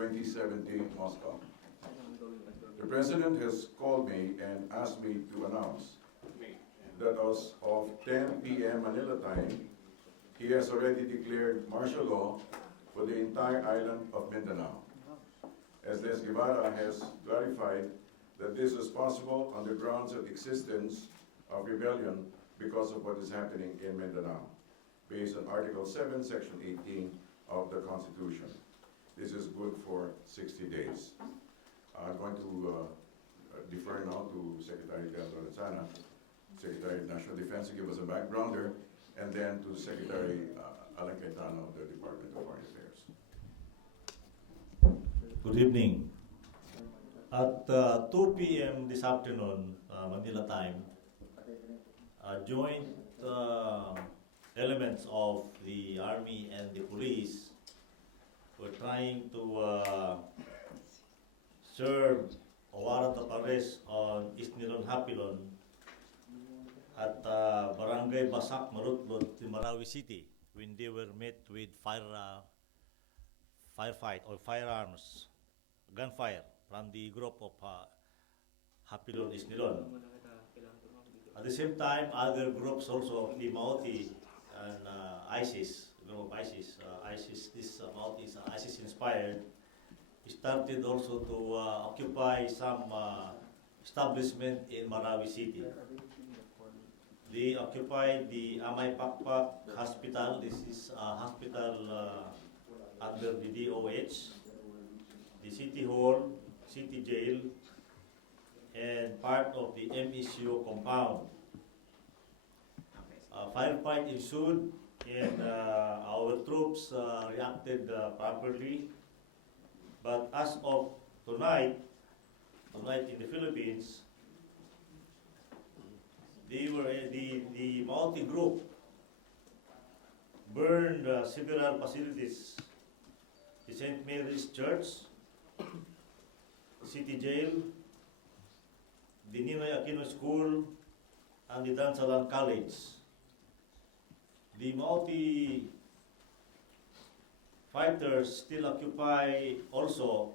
2017, Moscow. The President has called me and asked me to announce that as of 10 p.m. Manila time, he has already declared martial law for the entire island of Mindanao. As Les Guevara has clarified that this is possible on the grounds of existence of rebellion because of what is happening in Mindanao, based on Article 7, Section 18 of the Constitution. This is good for 60 days. I'm going to defer now to Secretary Leandro Lozana, Secretary of National Defense, to give us a backgrounder, and then to Secretary Alan Cayetano of the Department of Foreign Affairs. Good evening. At 2 p.m. this afternoon, Manila time, joint elements of the Army and the police were trying to serve a warrant of arrest on Isnilon Hapilon at Barangay Basak Marutlot in Marawi City when they were met with firefight or firearms, gunfire from the group of Hapilon Isnilon. At the same time, other groups also, the Maoti and ISIS, group of ISIS, this Maoti is ISIS inspired, started also to occupy some establishment in Marawi City. They occupied the Amay Pakpak Hospital. This is a hospital under the DOH, the City Hall, City Jail, and part of the MSU compound. Firefight ensued, and our troops reacted properly. But as of tonight in the Philippines, the multi-group burned several facilities: the St. Mary's Church, City Jail, the Ninoy Aquino School, and the Dansalan College. The multi-fighters still occupy also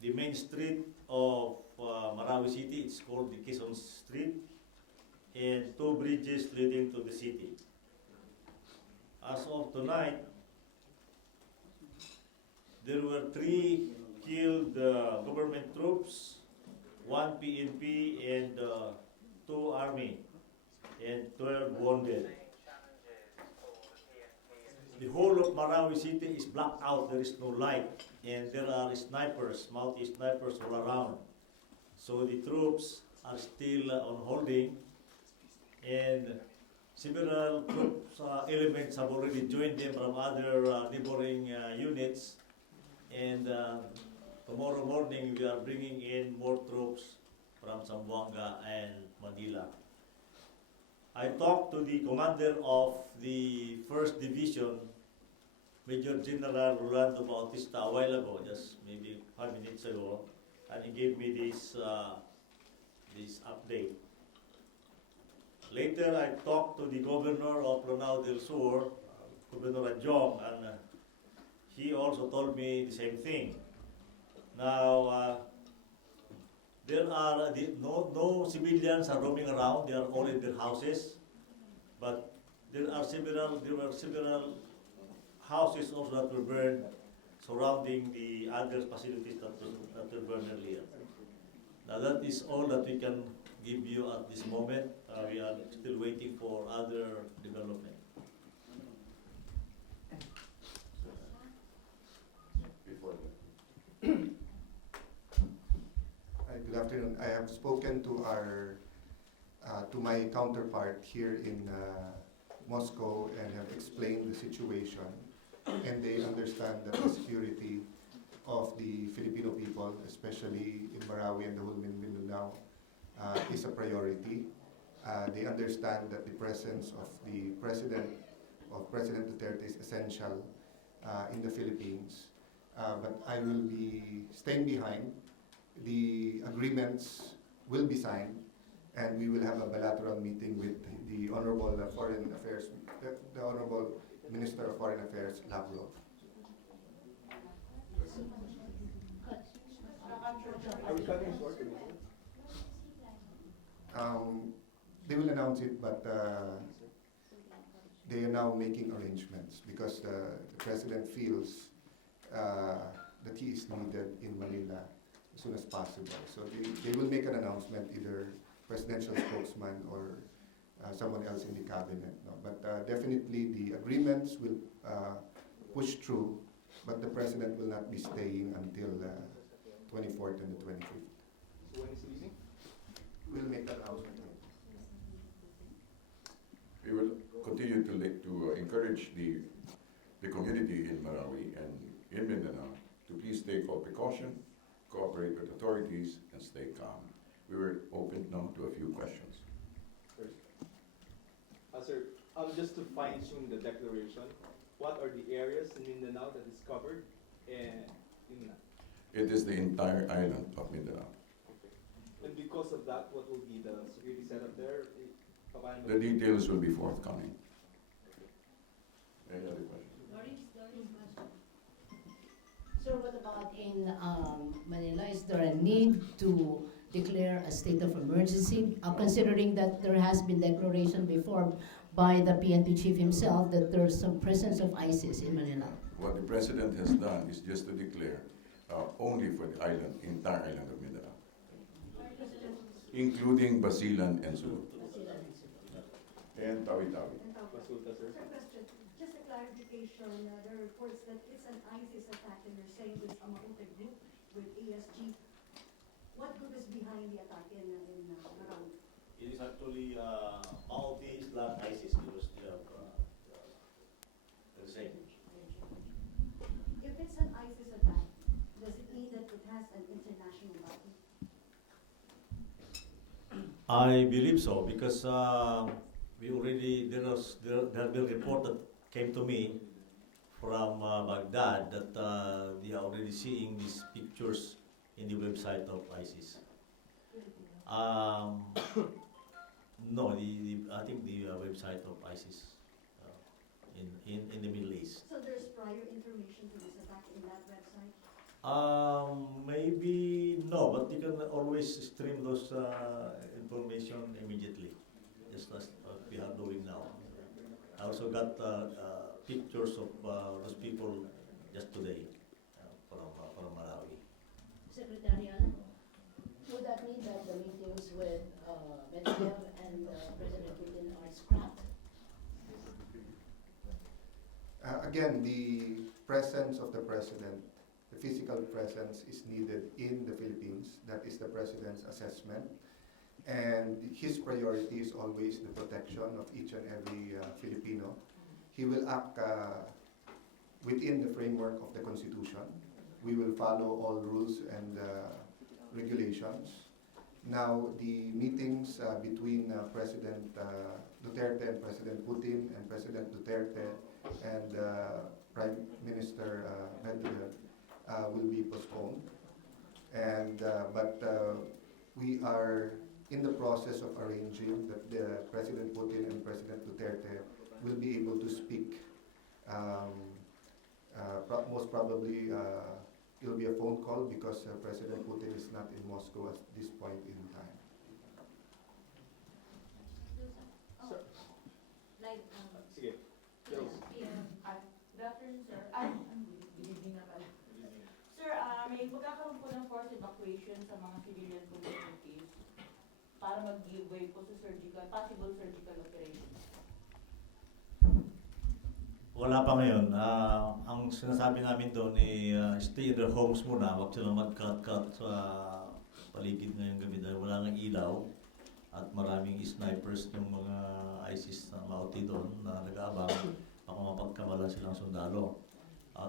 the main street of Marawi City. It's called the Quezon Street, and two bridges leading to the city. As of tonight, there were 3 killed government troops, 1 PNP, and 2 army, and 12 wounded. The whole of Marawi City is blacked out. There is no light, and there are snipers, multi-snipers all around. So the troops are still on holding, and several troops elements have already joined them from other neighboring units. And tomorrow morning we are bringing in more troops from Zamboanga and Manila. I talked to the commander of the 1st Division, Major General Rolando Bautista, a while ago, just maybe 5 minutes ago, and he gave me this update. Later, I talked to the governor of Lanao del Sur, Governor Adjong, and he also told me the same thing. Now, there are no civilians are roaming around. They are all in their houses, but there were several houses also that were burned surrounding the other facilities that were burned earlier. Now that is all that we can give you at this moment. We are still waiting for other development. Good afternoon. I have spoken to my counterpart here in Moscow and have explained the situation, and they understand that the security of the Filipino people, especially in Marawi and the whole Mindanao, is a priority. They understand that the presence of the President Duterte is essential in the Philippines. But I will be staying behind. The agreements will be signed, and we will have a bilateral meeting with the Honorable Foreign Affairs, the Honorable Minister of Foreign Affairs, Lavrov. Are we cutting short? They will announce it, but they are now making arrangements because the president feels that he is needed in Manila as soon as possible. So they will make an announcement, either presidential spokesman or someone else in the cabinet. No? But definitely the agreements will push through, but the president will not be staying until 24th and the 25th. So when is he leaving? We'll make that announcement. We will continue to encourage the community in Marawi and in Mindanao to please take all precaution, cooperate with authorities, and stay calm. We were open now to a few questions. Sir, just to fine-tune the declaration, what are the areas in Mindanao that is covered? And It is the entire island of Mindanao. okay. And because of that, what will be the security setup there? The details will be forthcoming. Any other questions? Doris question. Sir, what about in Manila? Is there a need to declare a state of emergency, considering that there has been declaration before by the PNP chief himself that there's some presence of ISIS in Manila? What the president has done is just to declare only for the island, entire island of Mindanao, including Basilan and Sulu. And Tawi-Tawi. Consulta, sir. Sir, question. Just a clarification. There are reports that it's an ISIS attack, and they're saying it's a Maute group with ASG. What group is behind the attack in Marawi? It is actually multi-Islam ISIS because they are the same. If it's an ISIS attack, does it mean that it has an international backing? I believe so because we already there have been a report that came to me from Baghdad that they are already seeing these pictures in the website of ISIS. No, I think the website of ISIS in the Middle East. So there's prior information to this attack in that website? Maybe no, but you can always stream those information immediately, just as we are doing now. I also got pictures of those people just today from Marawi. Secretary, would that mean that the meetings with Medvedev and President Putin are scrapped? Again, the presence of the president, the physical presence is needed in the Philippines. That is the president's assessment. And his priority is always the protection of each and every Filipino. He will act within the framework of the Constitution. We will follow all rules and regulations. Now, the meetings between President Duterte and President Putin and President Duterte and Prime Minister Medvedev will be postponed. And but we are in the process of arranging that the President Putin and President Duterte will be able to speak. Most probably it'll be a phone call because President Putin is not in Moscow at this point in time. Sir. Like, Sige. Good afternoon, sir. Good evening na pala. Sir, may magkakaroon po ng forced evacuation sa mga civilian communities para mag-give way po sa possible surgical operation. Wala pa ngayon. Ang sinasabi namin doon ay stay in their homes muna. Huwag silang mag-cut-cut sa paligid ngayong gabi dahil wala nang ilaw at maraming snipers yung mga ISIS na mauti doon na nag-aabang baka mapagkamalan silang sundalo.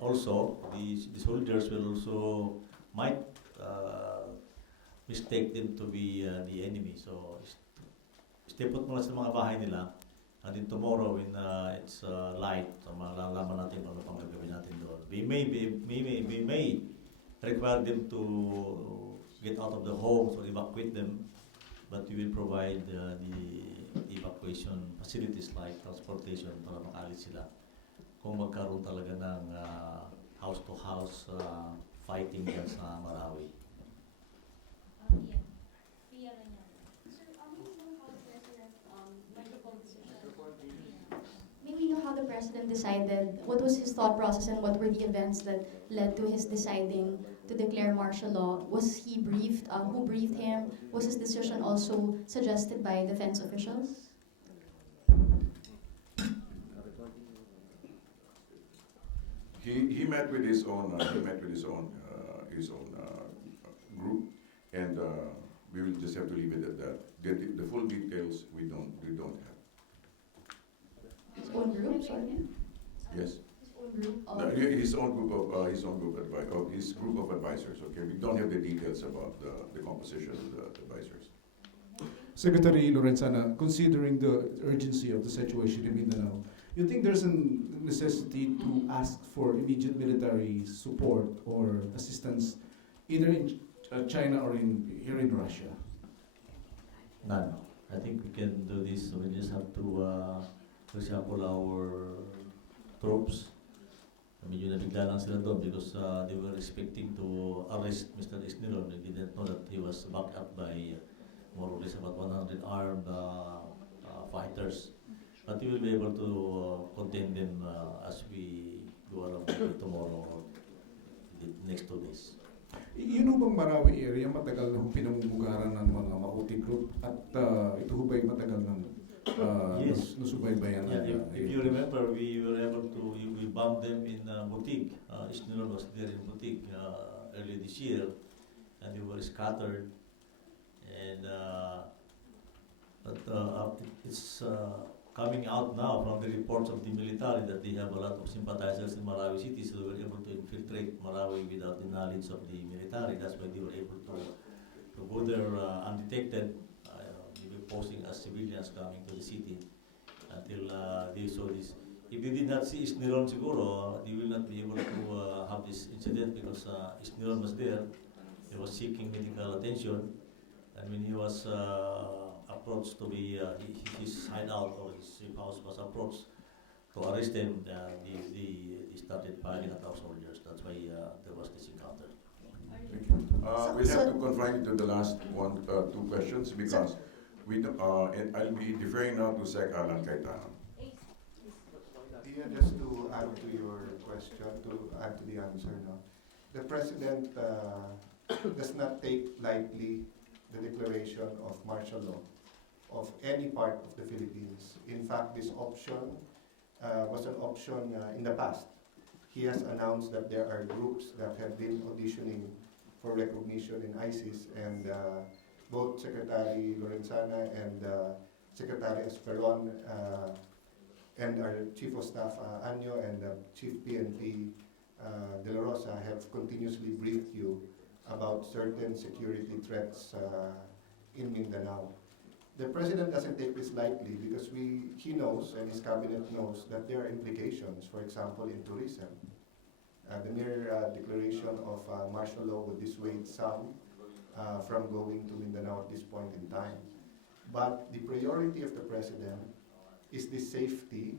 Also, the soldiers will also might mistake them to be the enemy. So, stay put muna sa mga bahay nila. And then tomorrow when it's light, so malalaman natin ano pang gagawin natin doon. We may require them to get out of the homes or evacuate them, but we will provide the evacuation facilities like transportation para makalis sila. Kung magkaroon talaga ng house-to-house fighting dyan sa Marawi. the president decided, what was his thought process and what were the events that led to his deciding to declare martial law? Was he briefed? Who briefed him? Was his decision also suggested by defense officials? He met with his own group, and we will just have to leave it at that. The full details we don't have. His own group, sorry? Yes. His own group of... No, his group of advisors. Okay, we don't have the details about the composition of the advisors. Secretary Lorenzana, considering the urgency of the situation in Mindanao, you think there's a necessity to ask for immediate military support or assistance either in China or here in Russia? None. I think we can do this. So we just have to, for example, our troops. Medyo nabigla lang sila doon because they were expecting to arrest Mr. Isniron. They didn't know that he was backed up by more or less about 100 armed fighters. But we will be able to contain them as we go along tomorrow or the next 2 days. Yun ho bang Marawi area matagal na pinamumugaran ng mga Mauti group at ito ho ba'y matagal ng Yes. nasubaybayan? Yeah, if you remember, we were able to, we bombed them in Butig. Isniron was there in Butig early this year, and they were scattered. And it's coming out now from the reports of the military that they have a lot of sympathizers in Marawi City, so they were able to infiltrate Marawi without the knowledge of the military. That's why they were able to go there undetected, maybe posing as civilians coming to the city until they saw this. If they did not see Isniron siguro, they will not be able to have this incident because Isniron was there. He was seeking medical attention, and when he was approached to be his hideout or his house was approached to arrest him, they started firing at our soldiers. That's why there was this encounter. We'll have to confine it to the last two questions because we do, and I'll be deferring now to Sec. Alan Cayetano. Yeah, just to add to your question, to add to the answer, no? The President does not take lightly the declaration of martial law of any part of the Philippines. In fact, this option was an option in the past. He has announced that there are groups that have been auditioning for recognition in ISIS, and both Secretary Lorenzana and Secretary Esperon and our Chief of Staff Anyo and Chief PNP De La Rosa have continuously briefed you about certain security threats in Mindanao. The President doesn't take this lightly because he knows and his cabinet knows that there are implications, for example, in tourism. The mere declaration of martial law would dissuade some from going to Mindanao at this point in time. But the priority of the President is the safety,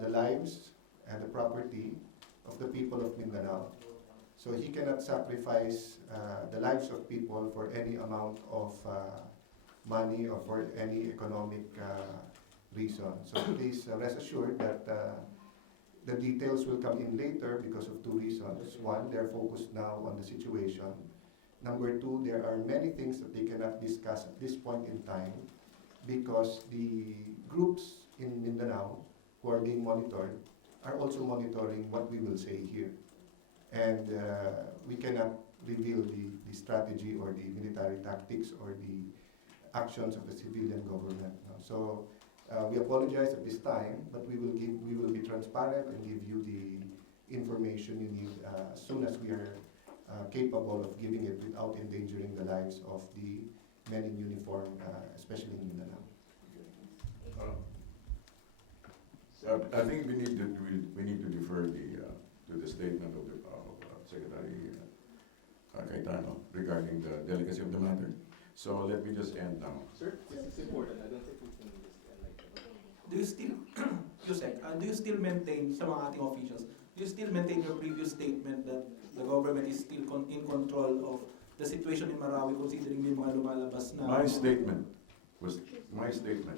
the lives and the property of the people of Mindanao. So he cannot sacrifice the lives of people for any amount of money or for any economic reason. So please rest assured that the details will come in later because of two reasons. One, they're focused now on the situation. Number two, there are many things that they cannot discuss at this point in time because the groups in Mindanao who are being monitored are also monitoring what we will say here. And we cannot reveal the strategy or the military tactics or the actions of the civilian government. So we apologize at this time, but we will be transparent and give you the information you need as soon as we are capable of giving it without endangering the lives of the men in uniform, especially in Mindanao. I think we need to defer to the statement of Secretary Cayetano regarding the delicacy of the matter. So let me just end now. Sir, this is important. I don't think we can just end like that. Do you still, Yusek, do you still maintain, sa mga ating officials, do you still maintain your previous statement that the government is still in control of the situation in Marawi considering may mga lumalabas na... My statement,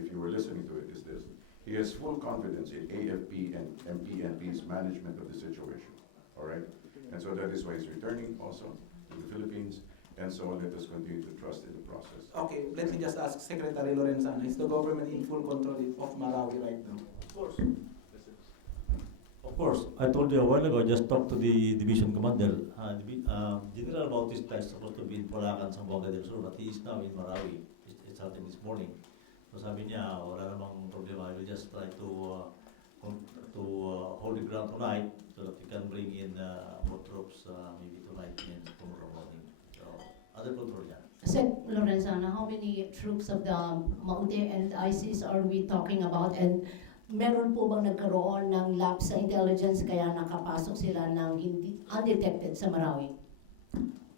if you were listening to it, is this. he has full confidence in AFP and MPNP's management of the situation, all right? And so that is why he's returning also to the Philippines, and so let us continue to trust in the process. Okay, let me just ask Secretary Lorenzana, is the government in full control of Marawi right now? Of course. Of course, I told you a while ago, I just talked to the division commander. General Bautista is supposed to be in Polacan, Zamboanga del Sur, but he is now in Marawi. It happened this morning. So sabi niya, wala namang problema. I will just try to hold the ground tonight so that we can bring in more troops maybe tonight and tomorrow morning. So, other control niya. Sec Lorenzana, how many troops of the Maute and ISIS are we talking about? And meron po bang nagkaroon ng lapse sa intelligence kaya nakapasok sila ng hindi undetected sa Marawi?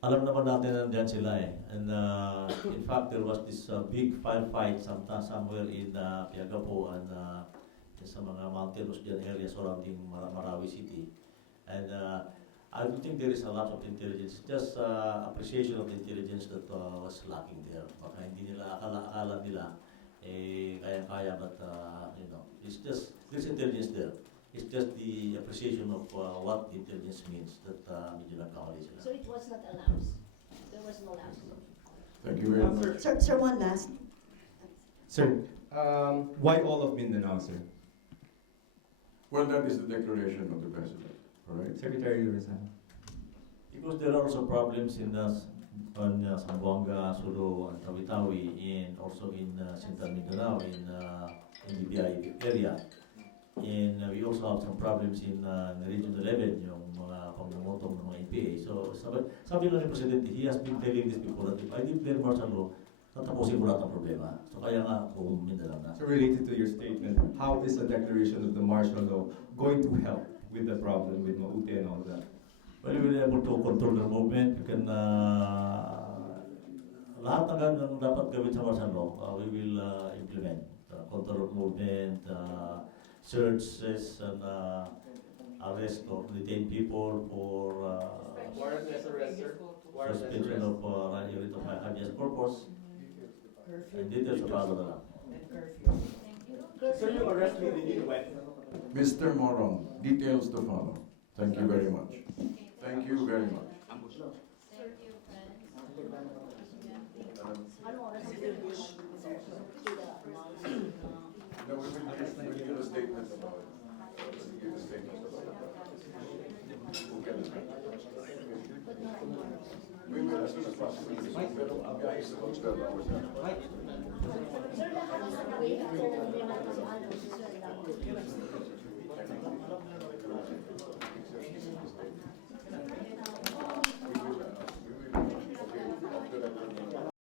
Alam naman natin nandiyan sila eh. And in fact, there was this big firefight somewhere in Piagapo and sa mga mountainous area surrounding Marawi City. And I don't think there is a lot of intelligence. It's just appreciation of the intelligence that was lacking there. Baka hindi nila akala nila kaya-kaya, but you know, it's just, there's intelligence there. It's just the appreciation of what the intelligence means that medyo nagkamali sila. So it was not a lapse? There was no lapse? Thank you very much. Sir, one last. Sir, why all of Mindanao, sir? Well, that is the declaration of the President, all right? Secretary Lorenzana. Because there are also problems in Zamboanga, Sulu, and Tawi-Tawi, and also in Central Mindanao, in the BI area. And we also have some problems in Region 11, yung mga pamumutong ng mga NPA. So sabi ng Presidente, he has been telling this before that if I declare martial law, tatapusin mo lahat ng problema. So kaya nga, buong Mindanao na. So related to your statement, how is the declaration of the martial law going to help with the problem with Maute and all that? Well, we will be able to control the movement. You can, lahat ng dapat gawin sa martial law, we will implement. Control of movement, searches and arrest or detain people for Warrantless arrest, sir. Warrantless suspension arrest. of unit of habeas corpus. And details about that. Sir, yung arrest may din when? Mr. Morong, details to follow. Thank you very much. Thank you very much. No, we will give a statement about it. We'll give a statement about it. Okay. We will as soon as possible. Pero ang guys, the hotel hours. Sir, lahat ng wait after na hindi naman kasi ano, sir.